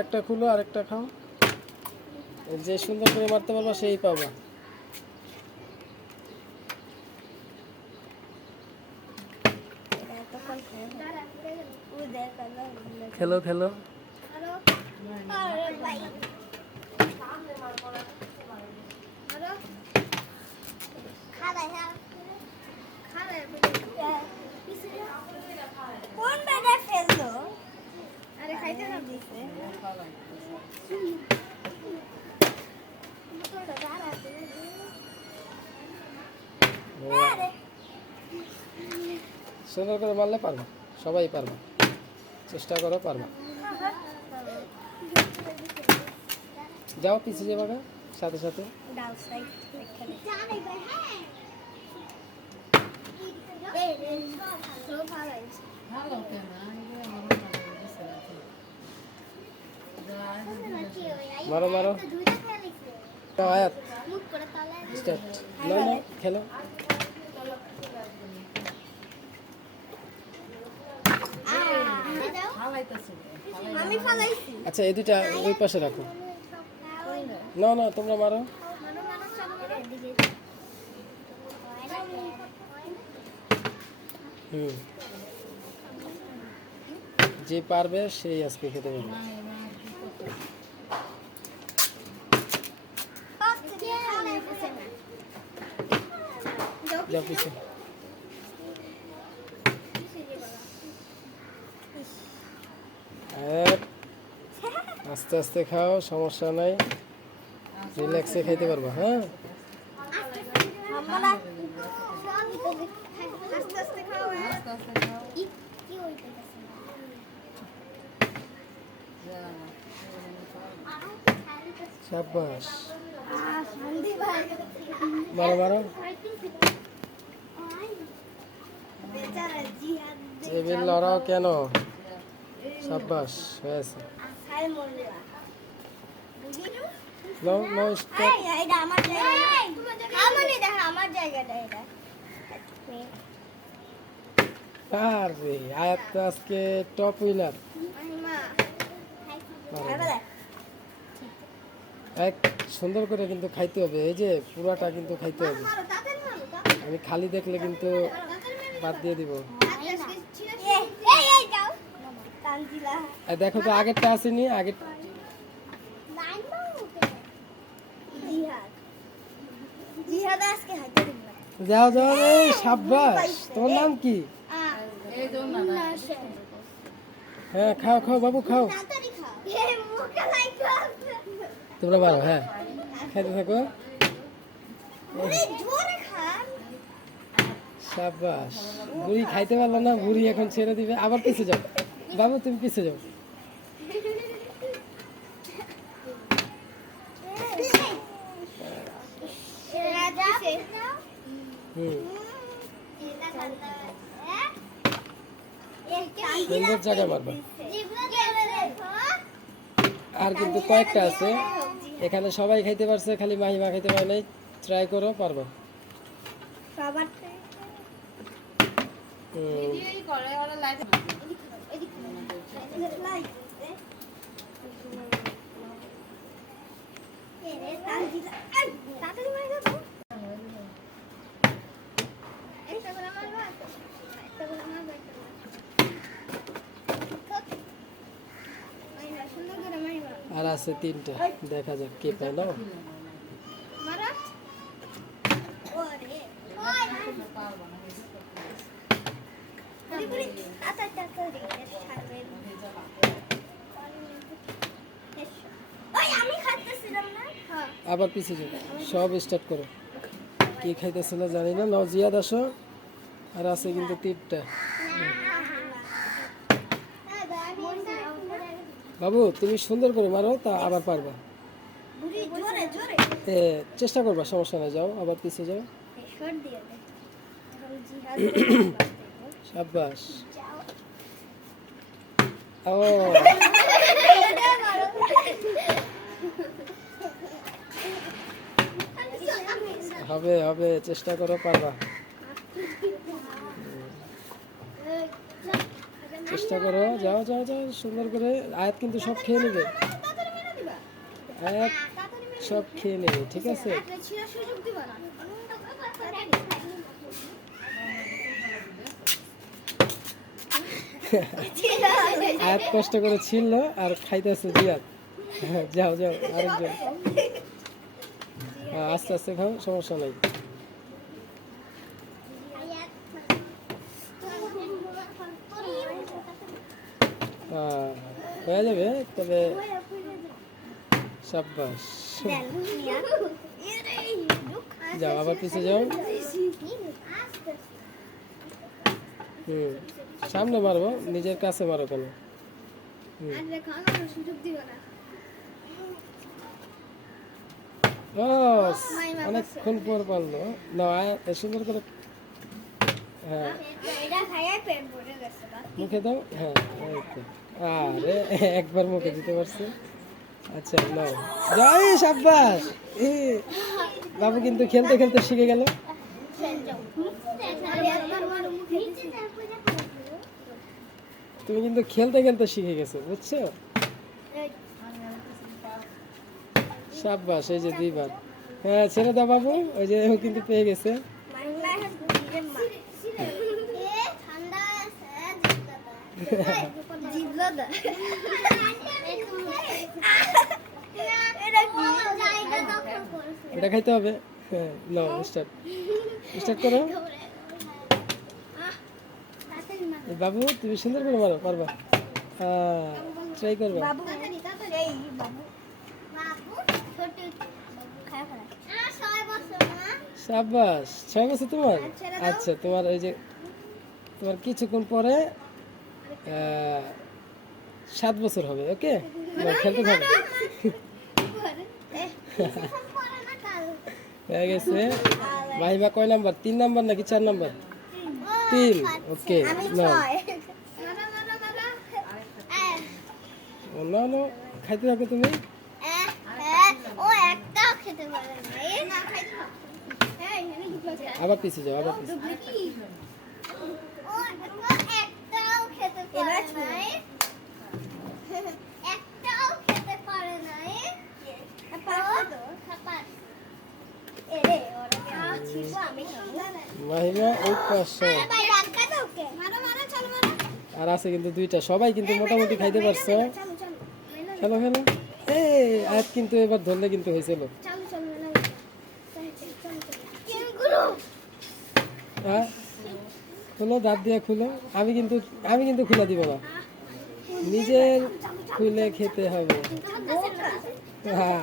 একটা খুলো আর একটা খাও, যে সুন্দর করে মারতে পারবা সেই পাবা। খেলো খেলো। কোন ব্যাগে ফেললো? আরে খাইতে না দিছে। সুন্দর করে মারলে পারবা, সবাই পারবা, চেষ্টা করো পারবা। যাও পিছিয়ে যাবা গা, সাথে সাথে। মারো মারো, আয়াত স্টার্ট। না না খেলো। আচ্ছা এই দুইটা ওই পাশে রাখো। না না তোমরা মারো। যে পারবে সেই আজকে খেতে পারবে। যাও পিছে। আস্তে আস্তে খাও, সমস্যা নাই, রিল্যাক্সে খাইতে পারবা। হ্যাঁ শাবাশ, মারো মারো। টেবিল লড়াও কেন? শাবাশ, হয়েছে। No no stop. এটা আমার জায়গা, আমারই দেখা আমার জায়গাটা এটা। আরে আয়াত তো আজকে টপ উইনার। এক সুন্দর করে কিন্তু খাইতে হবে, এই যে পুরাটা কিন্তু খাইতে হবে। আমি খালি দেখলে কিন্তু বাদ দিয়ে দিব। দেখো তো আগেরটা আসেনি, আগের। যাও যাও, এই শাবাশ। তোমার নাম কি? হ্যাঁ খাও খাও বাবু খাও। তোমরা পারো, হ্যাঁ খাইতে থাকো। শাবাশ, বুড়ি খাইতে পারলো না, বুড়ি এখন ছেড়ে দিবে। আবার পিছে যাও বাবু, তুমি পিছে যাও। সুন্দর জায়গা পারবা। আর কিন্তু কয়েকটা আছে, এখানে সবাই খাইতে পারছে, খালি মাহিমা খাইতে পারে নাই। ট্রাই করো, পারবা। আর আছে তিনটা, দেখা যাক কে পায়। নাও আবার পিছিয়ে যাও, সব স্টার্ট করো। কি খাইতেছিল জানি না। নাও জিয়াদ আসো, আর আছে কিন্তু তিনটা। বাবু তুমি সুন্দর করে মারো, তা আবার পারবা। চেষ্টা করবা, সমস্যা নাই। যাও আবার পিছিয়ে যাও। শাবাশ। ও হবে হবে, চেষ্টা করো, পারবা। চেষ্টা করো, যাও যাও যাও সুন্দর করে। আয়াত কিন্তু সব খেয়ে নেবে, তাড়াতাড়ি মেরে দিবা। আয়াত তাড়াতাড়ি মেরে সব খেয়ে নেবে, ঠিক আছে? একটা ছিঁড়ার সুযোগ দিবা না। আয়াত কষ্ট করে ছিল আর খাইতেছে জিয়াদ। হ্যাঁ, যাও যাও আরেকজন। হ্যাঁ, আস্তে আস্তে খাও, সমস্যা নাই। হয়ে যাবে, তবে সাব্বাস। যাও আবার পিছে যাও। সামনে মারবো, নিজের কাছে মারো কেন? সুযোগ দিবা না। ও, অনেকক্ষণ পর পারলো না। সুন্দর করে, হ্যাঁ এটা খাইয়া পেট ভরে গেছে বা। মুখে দাও। হ্যাঁ এই তো। আরে একবার মুখে দিতে পারছে। আচ্ছা নাও, যাই সাব্বাস। বাবু কিন্তু খেলতে খেলতে শিখে গেল। তুমি কিন্তু খেলতে খেলতে শিখে গেছো, বুঝছো? সাব্বাস, এই যে দুইবার। হ্যাঁ ছেড়ে দাও বাবু, ওই যে ও কিন্তু পেয়ে গেছে। এটা খাইতে হবে। হ্যাঁ নাও, স্টার্ট স্টার্ট করো। বাবু তুমি সুন্দর করে মারো, পারবা? ট্রাই করবে। সাব্বাস, 6 বছর তোমার? আচ্ছা, তোমার এই যে তোমার কিছুক্ষণ পরে 7 বছর হবে। ওকে, খেলতে থাকো। হয়ে গেছে। মাহিমা কয় নাম্বার? 3 নাম্বার নাকি 4 নাম্বার? 3। ওকে নাও নাও নাও, খাইতে থাকো তুমি। ও একটাও খেতে পারে না। আবার পিছে যাও, আবার পিছে। ও একটাও খেতে পারে না। একটাও খেতে পারে না। মাহিমা ওই পাশে। আর আছে কিন্তু 2টা, সবাই কিন্তু মোটামুটি খাইতে পারছে। খেলো খেলো। এই আজ কিন্তু এবার ধরলে কিন্তু হয়েছিল। হ্যাঁ খুলো, দাঁত দিয়ে খুলো। আমি কিন্তু খুলে দিব না, নিজের খুলে খেতে হবে। হ্যাঁ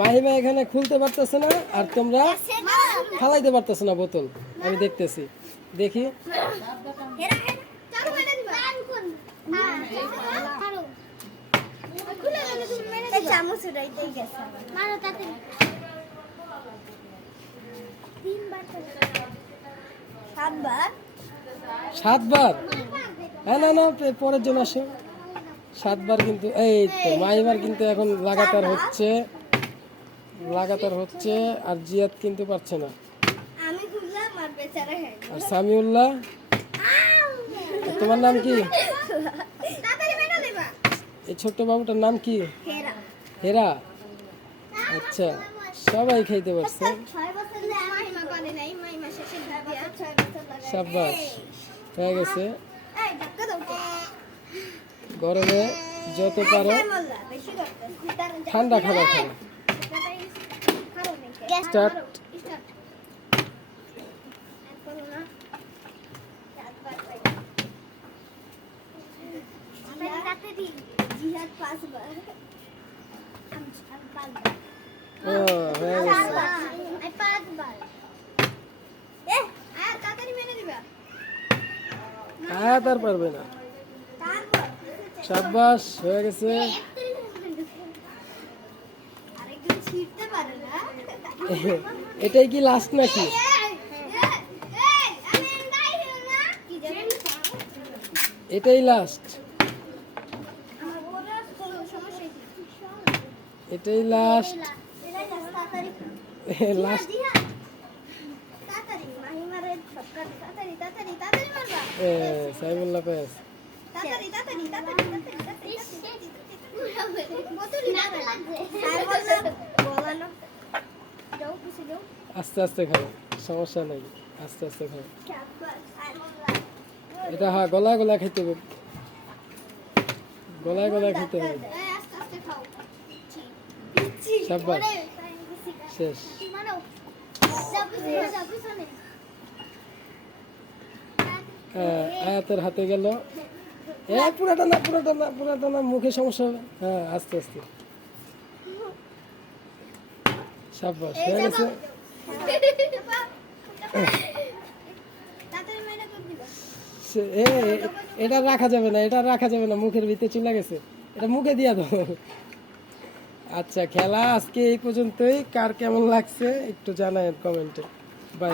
মাহিমা এখানে খুলতে পারতেছে না, আর তোমরা ফালাইতে পারতেছে না বোতল। আমি দেখতেছি, দেখি। সাতবার? হ্যাঁ না না, পরের জন আসে। 7 বার কিন্তু। এই তো মাহিমার কিন্তু এখন লাগাতার হচ্ছে, আর জিয়াদ কিন্তু পারছে না। আর সামিউল্লাহ, তোমার নাম কি? এই ছোট্ট বাবুটার নাম কি? হেরা। আচ্ছা, সবাই খাইতে পারছে। সাব্বাস, হয়ে গেছে। গরমে যত পারো ঠান্ডা খাবার খাও। স্টার্ট। ও হয়ে গেছে। আয়াত আর পারবে না। সাব্বাস, হয়ে গেছে। এটাই কি লাস্ট নাকি? এটাই লাস্ট, আমার বড় কোনো সমস্যা নেই। এটাই লাস্ট, এটাই তাড়াতাড়ি লাস্ট। তাড়াতাড়ি মাহিমারে শর্টকাট তাড়াতাড়ি তাড়াতাড়ি তাড়াতাড়ি মারবা সাইবুল্লাহ পেস। তাড়াতাড়ি তাড়াতাড়ি তাড়াতাড়ি তাড়াতাড়ি কত লাগবে সাইবুল্লাহ বলানো যাও কিছু যাও আস্তে আস্তে খাও, সমস্যা নাই, আস্তে আস্তে খাও। সাইবুল্লাহ এটা হ্যাঁ গলায় গলায় খেতে হবে, গলায় গলায় খেতে হবে। আস্তে আস্তে খাও শাবাশ, শেষ। মানো যাবি যাবি শুনে আয়াতের হাতে গেল। পুরাটা না, পুরাটা না, পুরাটা না, মুখে সমস্যা হবে। হ্যাঁ আস্তে আস্তে, শাবাশ, হয়ে গেছে। তাড়াতাড়ি মেরে করে দিবা এটা রাখা যাবে না, এটা রাখা যাবে না, মুখের ভিতরে চলে গেছে, এটা মুখে দিয়া দাও। আচ্ছা, খেলা আজকে এই পর্যন্তই। কার কেমন লাগছে একটু জানায়েন কমেন্টে। বাই।